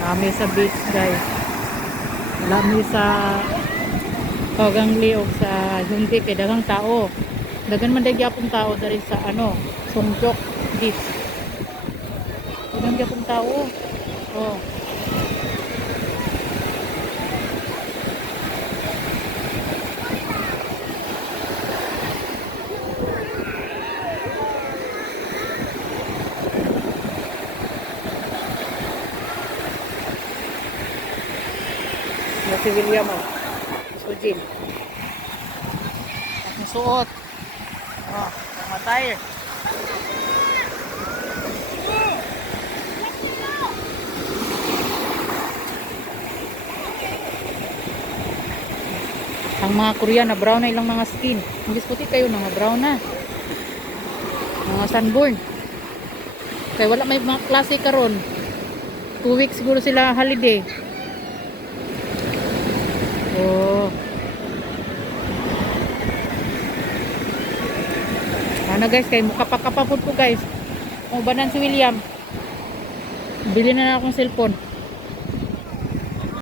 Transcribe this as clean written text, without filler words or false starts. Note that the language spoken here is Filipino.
Lami sa beach guys. Lami sa Pagangli o sa Hindi kay daghang tao. Dagan man gyapon tao dari sa Songkyok beach. Daghang gyapon tao. Oh. Si William Sujin. Ang suot. Mga tire. Ang mga Korean na brown na ilang mga skin. Hindi puti kayo na mga brown na. Mga sunburn. Kaya wala may mga klase karon. 2 weeks siguro sila holiday. Oh. Ano guys, kay mukapakapapod ko guys. Banan si William. Bili na akong cellphone.